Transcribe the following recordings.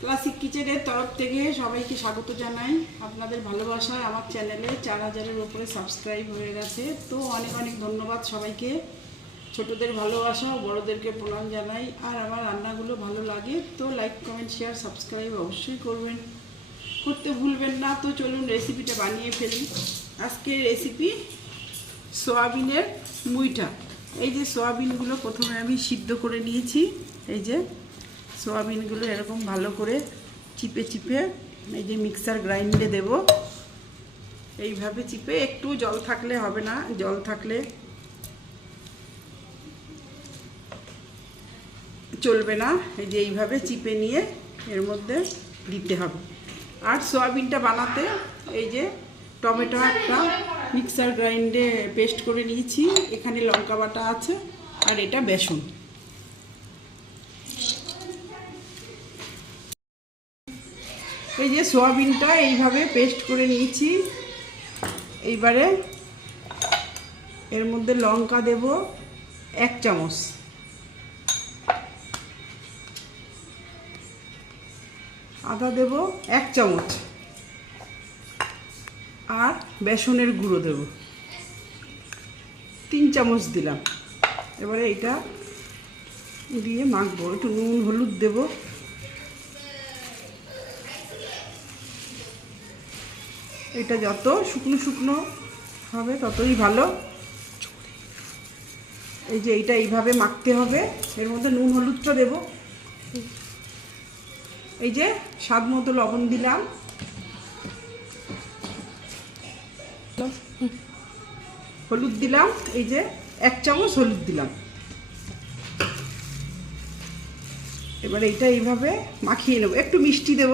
Classic কিচেনের তরফ থেকে সবাইকে স্বাগত জানাই। আপনাদের ভালোবাসায় আমার চ্যানেলে চার হাজারের উপরে সাবস্ক্রাইব হয়ে গেছে। তো অনেক অনেক ধন্যবাদ সবাইকে। ছোটদের ভালোবাসা ও বড়োদেরকে প্রণাম জানাই। আর আমার রান্নাগুলো ভালো লাগে, তো লাইক কমেন্ট শেয়ার সাবস্ক্রাইব অবশ্যই করবেন। করতে ভুলবেন না, তো চলুন রেসিপিটা বানিয়ে ফেলি। আজকের রেসিপি সোয়াবিনের মুইটা এই যে সোয়াবিনগুলো প্রথমে আমি সিদ্ধ করে নিয়েছি। এই যে সোয়াবিনগুলো এরকম ভালো করে চিপে চিপে, এই যে মিক্সার গ্রাইন্ডে দেব। এইভাবে চিপে একটু জল থাকলে হবে না, জল থাকলে চলবে না। এই যে এইভাবে চিপে নিয়ে এর মধ্যে দিতে হবে। আর সোয়াবিনটা বানাতে এই যে টমেটো একটা মিক্সার গ্রাইন্ডে পেস্ট করে নিয়েছি। এখানে লঙ্কা বাটা আছে আর এটা বেসন। এই যে সোয়াবিনটা এইভাবে পেস্ট করে নিয়েছি। এইবারে এর মধ্যে লঙ্কা দেব এক চামচ। আদা দেব এক চামচ। আর বেসনের গুঁড়ো দেব। তিন চামচ দিলাম। এবারে এটা দিয়ে মাখবো। একটু নুন, হলুদ দেব। এটা যত শুকনো শুকনো হবে, ততই ভালো। এই যে এইটা এইভাবে মাখতে হবে। এর মধ্যে নুন, হলুদটা দেব। এই যে স্বাদ মতো লবণ দিলাম। হলুদ দিলাম, এই যে এক চামচ হলুদ দিলাম। এবার এইটা এইভাবে মাখিয়ে নেব। একটু মিষ্টি দেব।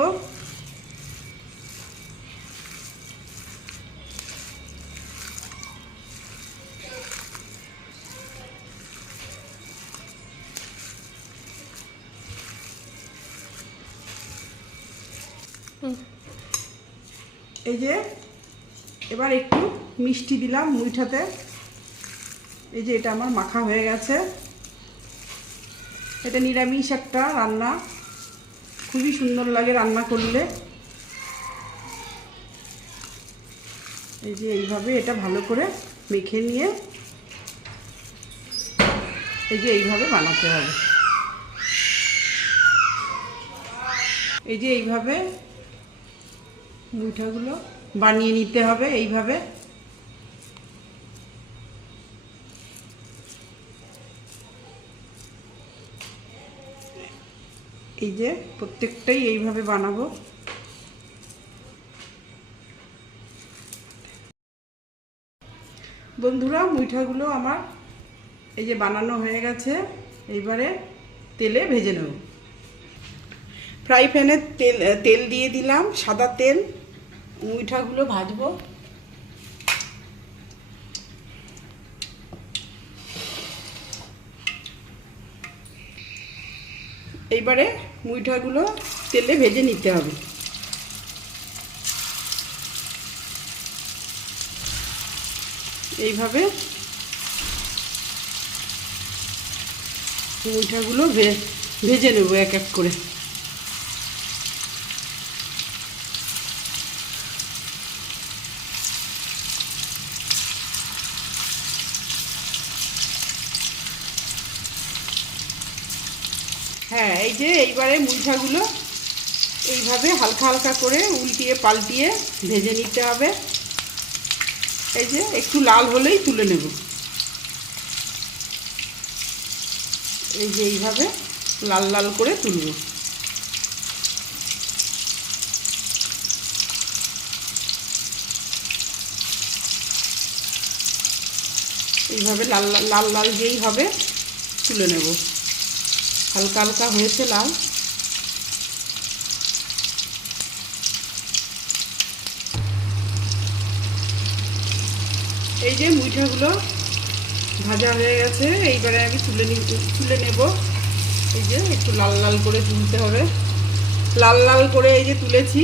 এই যে, এবার একটু মিষ্টি দিলাম মুইঠাতে এই যে এটা আমার মাখা হয়ে গেছে। এটা নিরামিষ একটা রান্না। খুবই সুন্দর লাগে রান্না করলে। এই যে এইভাবে এটা ভালো করে মেখে নিয়ে এই যে এইভাবে বানাতে হবে। এই যে এইভাবে মুইঠাগুলো বানিয়ে নিতে হবে এইভাবে। এই যে প্রত্যেকটাই এইভাবে বানাবো। বন্ধুরা মুইঠাগুলো আমার এই যে বানানো হয়ে গেছে। এইবারে তেলে ভেজে নেব। ফ্রাই প্যানে তেল তেল দিয়ে দিলাম, সাদা তেল। মুইঠাগুলো ভাজবো। এইবারে মুইঠাগুলো তেলে ভেজে নিতে হবে। এইভাবে মুইঠাগুলো ভেজে নেব এক এক করে হ্যাঁ এই যে এইবারে মুইঠাগুলো এইভাবে হালকা হালকা করে উল্টিয়ে পাল্টিয়ে ভেজে নিতে হবে। এই যে একটু লাল হলেই তুলে নেব। এই যে এইভাবে লাল লাল করে তুলব। এইভাবে লাল লাল লাল যেই হবে তুলে নেব। হালকা হালকা হয়েছে লাল। এই যে মুইঠাগুলো ভাজা হয়ে গেছে, এইবারে আমি তুলে তুলে নেব। এই যে একটু লাল লাল করে তুলতে হবে। লাল লাল করে এই যে তুলেছি।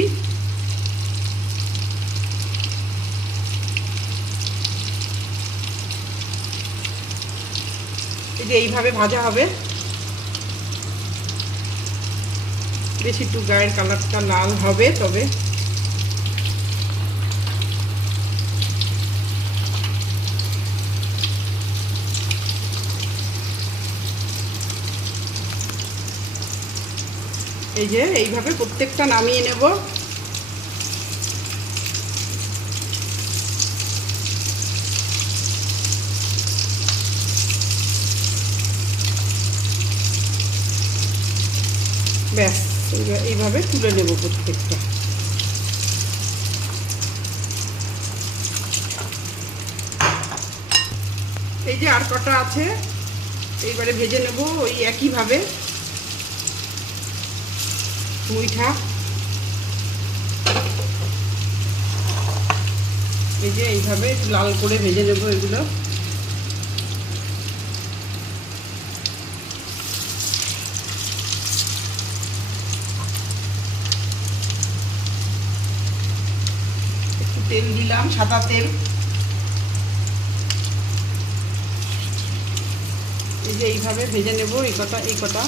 এই যে এইভাবে ভাজা হবে। বেশি একটু গায়ের কালারটা লাল হবে তবে এই যে এইভাবে প্রত্যেকটা নামিয়ে নেব। এইভাবে তুলে নেব প্রত্যেকটা। এই যে আর কটা আছে, এইবারে ভেজে নেব ওই একইভাবে। মুইঠা এই যে এইভাবে লাল করে ভেজে নেব এগুলো। তেল দিলাম সাদা তেল। এই যে এইভাবে ভেজে নেব এই কটা এই কটা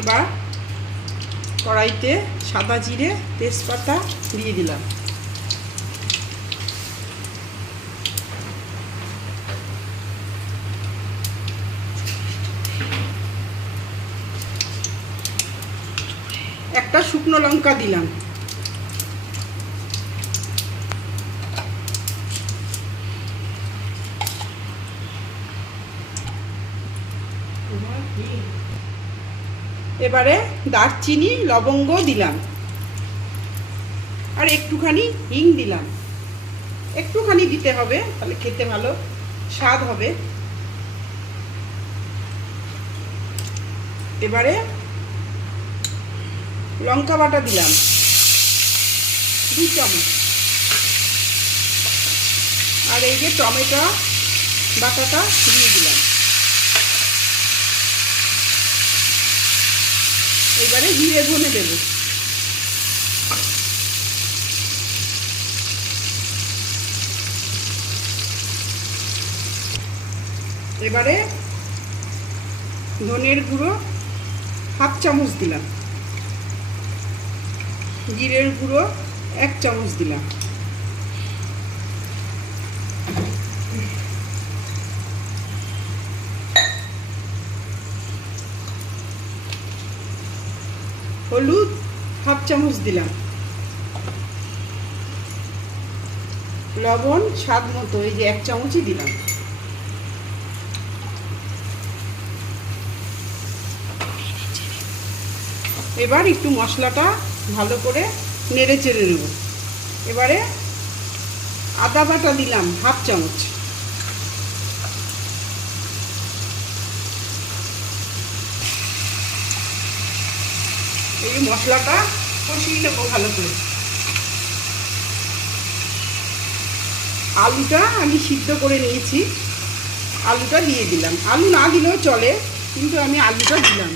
এবার কড়াইতে সাদা জিরে তেজপাতা দিয়ে দিলাম। একটা শুকনো লঙ্কা দিলাম। এবারে দারচিনি, লবঙ্গ দিলাম। আর একটুখানি হিং দিলাম। একটুখানি দিতে হবে, তাহলে খেতে ভালো স্বাদ হবে। এবারে লঙ্কা বাটা দিলাম। দু চামচ। আর এই যে টমেটো বাটাটা দিয়ে দিলাম। এবারে জিরে ধনে দেব। এবারে ধনের গুঁড়ো হাফ চামচ দিলাম। জিরের গুঁড়ো এক চামচ দিলাম। হলুদ, হাফ চামচ দিলাম। লবণ, স্বাদ মতো, এই যে এক চামচই দিলাম। এবার একটু মশলাটা ভালো করে নেড়ে চেড়ে নেব। এবারে আদা বাটা দিলাম, হাফ চামচ। এই মশলাটা কষিয়ে নেব ভালো করে। আলুটা আমি সিদ্ধ করে নিয়েছি। আলুটা দিয়ে দিলাম। আলু না দিলেও চলে, কিন্তু আমি আলুটা দিলাম।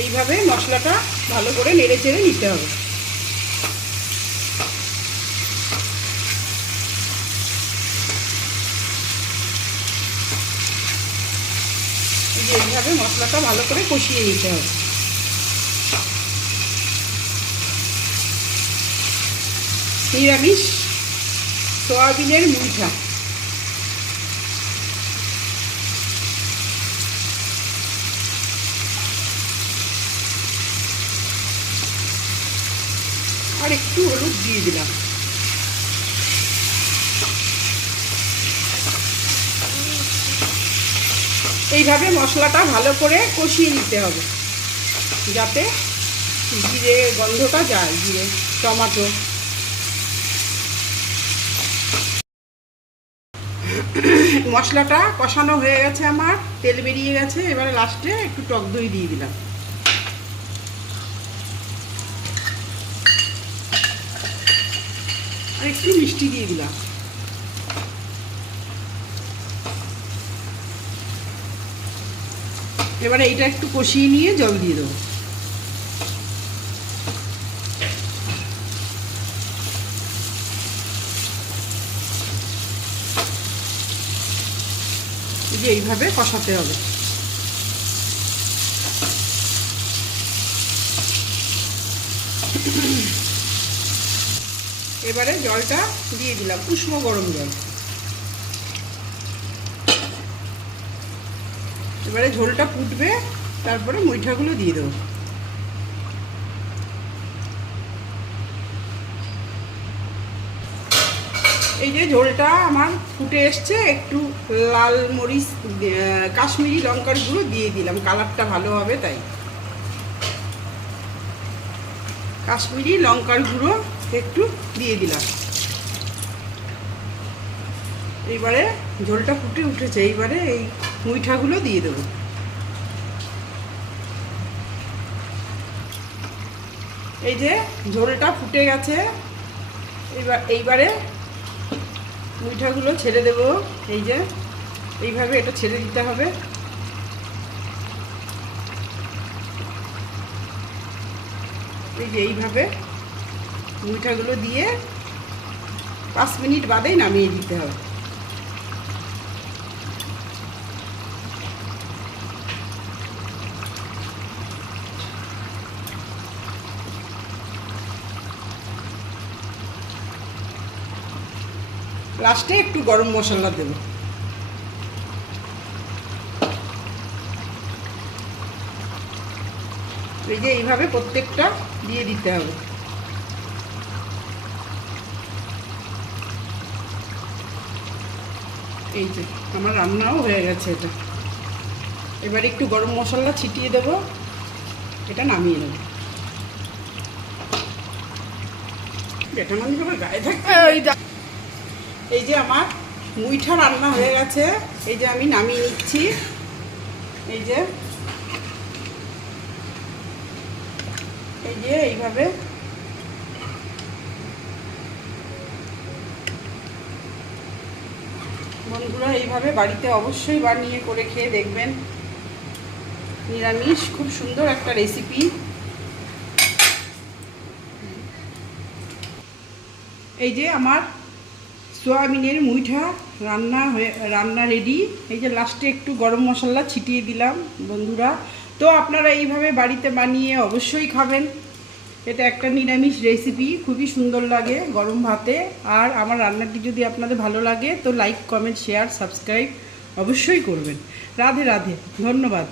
এইভাবে মশলাটা ভালো করে নেড়ে চেড়ে নিতে হবে। এইভাবে মশলাটা ভালো করে কষিয়ে নিতে হবে। নিরামিষ সয়াবিনের মুইঠা আর একটু হলুদ দিয়ে দিলাম। এইভাবে মশলাটা ভালো করে কষিয়ে নিতে হবে। যাতে জিরে গন্ধটা যায়, জিরে, টমাটো। মশলাটা কষানো হয়ে গেছে আমার, তেল বেরিয়ে গেছে, এবারে লাস্টে একটু টক দই দিয়ে দিলাম। আর একটু মিষ্টি দিয়ে দিলাম। এবারে এটা একটু কষিয়ে নিয়ে জল দিয়ে দেবো। যে এইভাবে কষাতে হবে। এবারে জলটা দিয়ে দিলাম, উষ্ণ গরম জল। এবারে ঝোলটা ফুটবে, তারপরে মুইঠাগুলো দিয়ে দেবো। এই যে ঝোলটা আমার ফুটে এসছে, একটু লাল মরিচ কাশ্মীরি লঙ্কার গুঁড়ো দিয়ে দিলাম। কালারটা ভালো হবে তাই। কাশ্মীরি লঙ্কার গুঁড়ো একটু দিয়ে দিলাম। এইবারে ঝোলটা ফুটে উঠেছে। এইবারে এই মুইঠাগুলো দিয়ে দেবো। এই যে ঝোলটা ফুটে গেছে, এইবার এইবারে মুইঠাগুলো ছেড়ে দেবো। এই যে এইভাবে এটা ছেড়ে দিতে হবে। এই যে এইভাবে মুইঠাগুলো দিয়ে পাঁচ মিনিট বাদেই নামিয়ে দিতে হবে। লাস্টে একটু গরম মশলা দেবো। এই যে এইভাবে প্রত্যেকটা দিয়ে দিতে হবে। এই যে আমার রান্নাও হয়ে গেছে এটা। এবার একটু গরম মশলা ছিটিয়ে দেব এটা নামিয়ে নেব। যেটা মানুষ গায়ে থাকে এই যে আমার মুইঠা রান্না হয়ে গেছে। এই যে আমি নামিয়ে নিচ্ছি। এই যে। এই যে এইভাবে। বন্ধুরা, এইভাবে বাড়িতে অবশ্যই বানিয়ে করে খেয়ে দেখবেন। নিরামিষ, খুব সুন্দর একটা রেসিপি এই যে আমার সোয়াবিনের মুইঠা রান্না হয়ে, রান্না রেডি এই যে লাস্টে একটু গরম মশলা ছিটিয়ে দিলাম, বন্ধুরা। তো আপনারা এইভাবে বাড়িতে বানিয়ে অবশ্যই খাবেন। এটা একটা নিরামিষ রেসিপি খুবই সুন্দর লাগে গরম ভাতে। আর আমার রান্নাটি যদি আপনাদের ভালো লাগে, তো লাইক কমেন্ট শেয়ার সাবস্ক্রাইব অবশ্যই করবেন। রাধে রাধে, ধন্যবাদ।